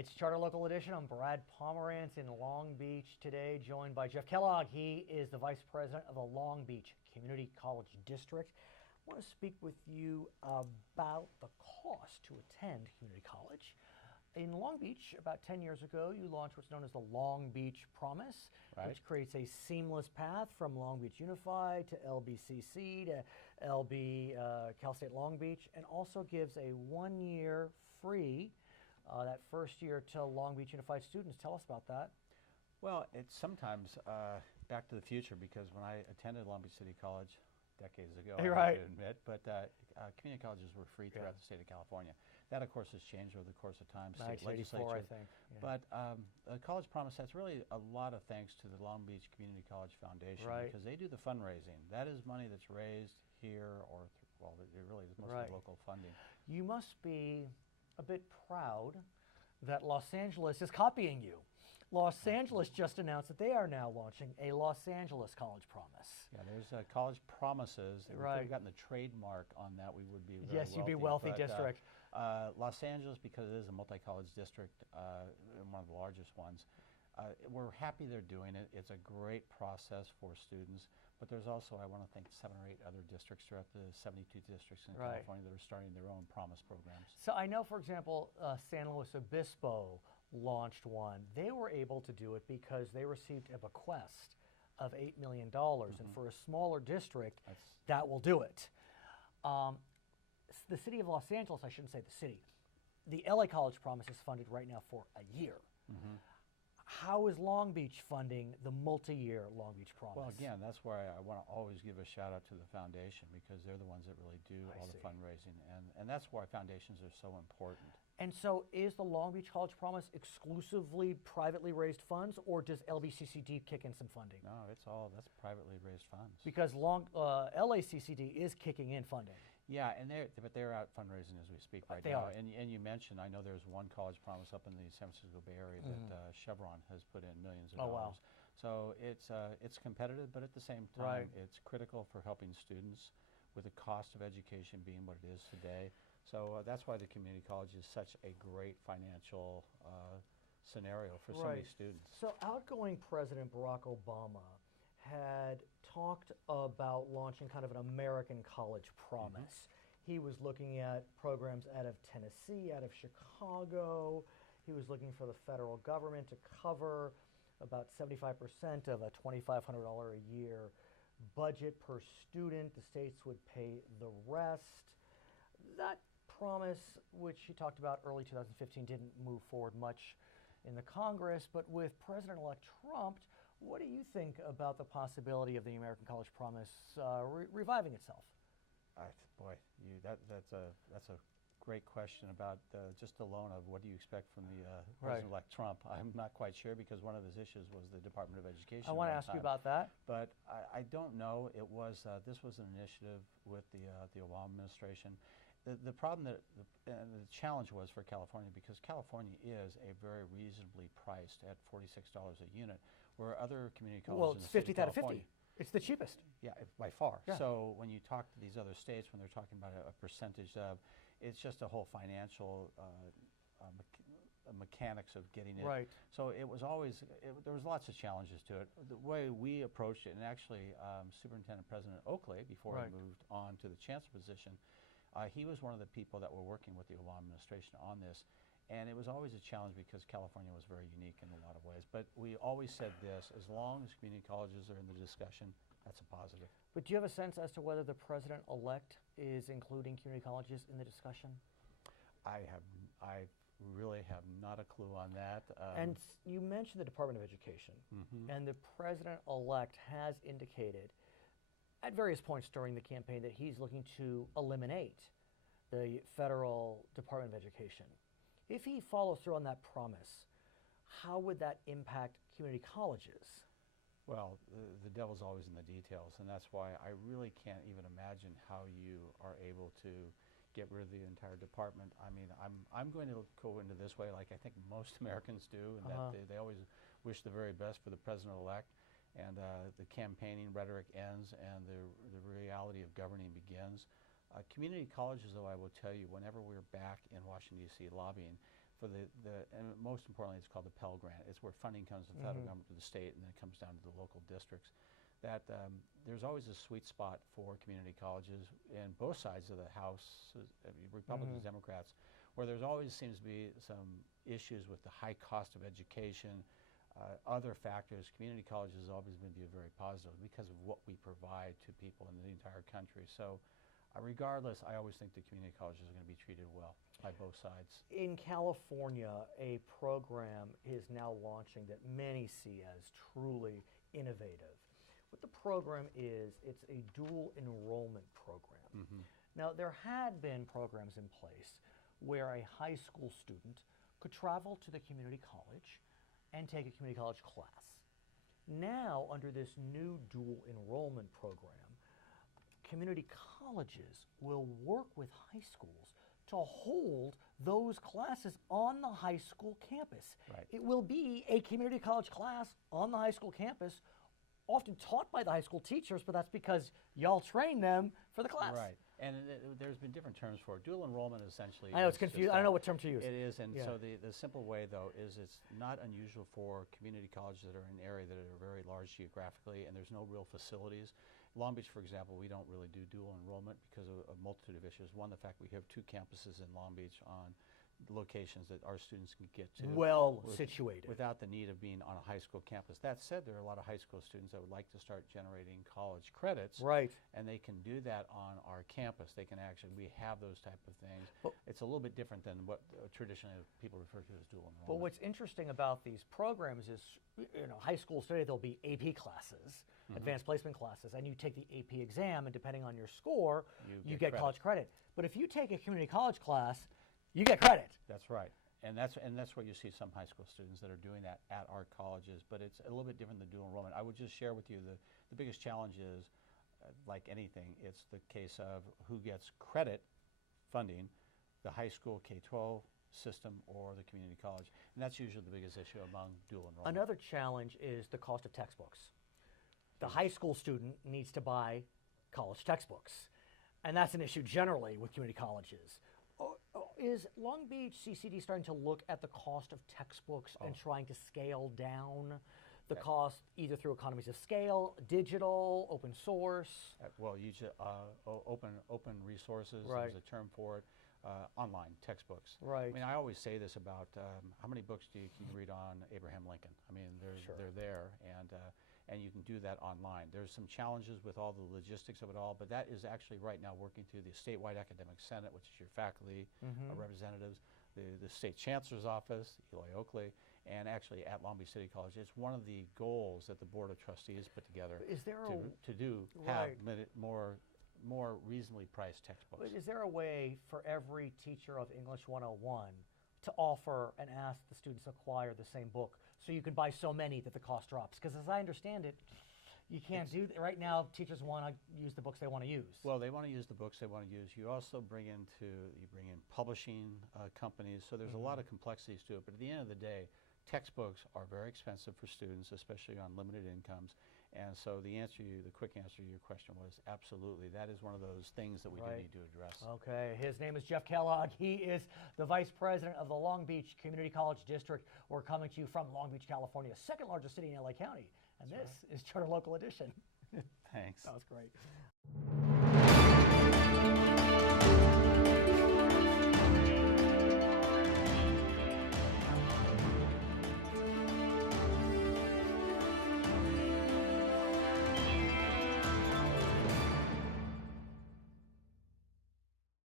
It's Charter Local Edition. I'm Brad Pomerance in Long Beach today, joined by Jeff Kellogg. He is the Vice President of the Long Beach Community College District. I want to speak with you about the cost to attend community college. In Long Beach, about 10 years ago, you launched what's known as the Long Beach Promise, which creates a seamless path from Long Beach Unified to LBCC to Cal State Long Beach, and also gives a 1-year free that first year to Long Beach Unified students. Tell us about that. Well, it's sometimes back to the future, because when I attended Long Beach City College decades ago, I have to admit, but community colleges were free throughout the state of California. That, of course, has changed over the course of time, state legislature. I think. Yeah. But the College Promise, that's really a lot of thanks to the Long Beach Community College Foundation, because they do the fundraising. That is money that's raised here, or, well, it really is mostly local funding. You must be a bit proud that Los Angeles is copying you. Los Angeles just announced that they are now launching a Los Angeles College Promise. Yeah, there's College Promises. If we had gotten the trademark on that, we would be very wealthy. You'd be wealthy district. Los Angeles, because it is a multi-college district, and one of the largest ones, we're happy they're doing it. It's a great process for students, but there's also, I want to thank 7 or 8 other districts throughout the 72 districts in California that are starting their own Promise programs. So I know, for example, San Luis Obispo launched one. They were able to do it because they received a bequest of $8 million, and for a smaller district, that will do it. The city of Los Angeles, I shouldn't say the city, the LA College Promise is funded right now for a year. How is Long Beach funding the multi-year Long Beach Promise? Well, again, that's where I want to always give a shout out to the foundation, because they're the ones that really do all the fundraising, and that's why foundations are so important. And so is the Long Beach College Promise exclusively privately raised funds, or does LBCCD kick in some funding? No, that's privately raised funds. Because LACCD is kicking in funding. Yeah, and they're out fundraising as we speak right now. And you mentioned, I know there's one College Promise up in the San Francisco Bay Area that Chevron has put in millions of dollars. Wow. So it's competitive, but at the same time, it's critical for helping students with the cost of education being what it is today. So that's why the community college is such a great financial scenario for so many students. So outgoing President Barack Obama had talked about launching kind of an American College Promise. He was looking at programs out of Tennessee, out of Chicago. He was looking for the federal government to cover about 75% of a $2,500 a year budget per student. The states would pay the rest. That promise, which he talked about early 2015, didn't move forward much in the Congress, but with President-elect Trump, what do you think about the possibility of the American College Promise reviving itself? Boy, that's a great question about just alone of what do you expect from the President-elect Trump. I'm not quite sure, because one of his issues was the Department of Education. I want to ask you about that. But I don't know. It was this was an initiative with the Obama administration. The problem and the challenge was for California, because California is a very reasonably priced at $46 a unit, where other community colleges. Well, it's 50 out of 50. It's the cheapest. Yeah, by far. Yeah. So when you talk to these other states, when they're talking about a percentage of, it's just a whole financial mechanics of getting it. Right. So it was always, there was lots of challenges to it. The way we approached it, and actually Superintendent President Oakley, before he moved on to the chancellor position, he was one of the people that were working with the Obama administration on this, and it was always a challenge because California was very unique in a lot of ways. But we always said this: as long as community colleges are in the discussion, that's a positive. But do you have a sense as to whether the president-elect is including community colleges in the discussion? I really have not a clue on that. And you mentioned the Department of Education, and the president-elect has indicated at various points during the campaign that he's looking to eliminate the federal Department of Education. If he follows through on that promise, how would that impact community colleges? Well, the devil's always in the details, and that's why I really can't even imagine how you are able to get rid of the entire department. I mean, I'm going to go into this way, like I think most Americans do, and that they always wish the very best for the president-elect. And the campaigning rhetoric ends and the reality of governing begins. Community colleges, though, I will tell you, whenever we're back in Washington, D.C. lobbying, for and most importantly, it's called the Pell Grant. It's where funding comes from the federal government to the state, and then it comes down to the local districts. That there's always a sweet spot for community colleges in both sides of the House, Republicans, Democrats, where there's always seems to be some issues with the high cost of education, other factors. Community college has always been viewed very positive because of what we provide to people in the entire country. So regardless, I always think the community colleges are going to be treated well by both sides. In California, a program is now launching that many see as truly innovative. What the program is, it's a dual enrollment program. Now, there had been programs in place where a high school student could travel to the community college and take a community college class. Now, under this new dual enrollment program, community colleges will work with high schools to hold those classes on the high school campus. Right. It will be a community college class on the high school campus, often taught by the high school teachers, but that's because y'all train them for the class. Right. And there's been different terms for it. Dual enrollment essentially. I know it's confusing. I don't know what term to use. It is, and so the simple way though is it's not unusual for community colleges that are in an area that are very large geographically, and there's no real facilities. Long Beach, for example, we don't really do dual enrollment because of a multitude of issues. One, the fact we have 2 campuses in Long Beach on locations that our students can get to Well situated. without the need of being on a high school campus. That said, there are a lot of high school students that would like to start generating college credits, Right. and they can do that on our campus. They can actually, we have those type of things. But it's a little bit different than what traditionally people refer to as dual enrollment. But what's interesting about these programs is, high school today there'll be AP classes, advanced placement classes, and you take the AP exam, and depending on your score, you get college credit. But if you take a community college class, you get credit. That's right. And that's what you see some high school students that are doing that at our colleges, but it's a little bit different than dual enrollment. I would just share with you the biggest challenge is, like anything, it's the case of who gets credit funding, the high school K-12 system or the community college. And that's usually the biggest issue among dual enrollment. Another challenge is the cost of textbooks. The high school student needs to buy college textbooks, and that's an issue generally with community colleges. Is Long Beach CCD starting to look at the cost of textbooks and trying to scale down the cost either through economies of scale, digital, open source? Well, usually open resources, Right. there's a term for it, online textbooks. Right. I mean, I always say this about how many books can you read on Abraham Lincoln? I mean, they're there, and you can do that online. There's some challenges with all the logistics of it all, but that is actually right now working through the statewide academic senate, which is your faculty representatives, the state chancellor's office, Eli Oakley, and actually at Long Beach City College. It's one of the goals that the board of trustees put together Is there have more reasonably priced textbooks. Is there a way for every teacher of English 101 to offer and ask the students to acquire the same book so you can buy so many that the cost drops? Because as I understand it, you can't do that. Right now, teachers want to use the books they want to use. Well, they want to use the books they want to use. You also bring in publishing companies, so there's a lot of complexities to it. But at the end of the day, textbooks are very expensive for students, especially on limited incomes. And so the quick answer to your question was absolutely. That is one of those things that we do need to address. Okay, his name is Jeff Kellogg. He is the Vice President of the Long Beach Community College District. We're coming to you from Long Beach, California, second largest city in LA County. And this is Charter Local Edition. Thanks. That was great.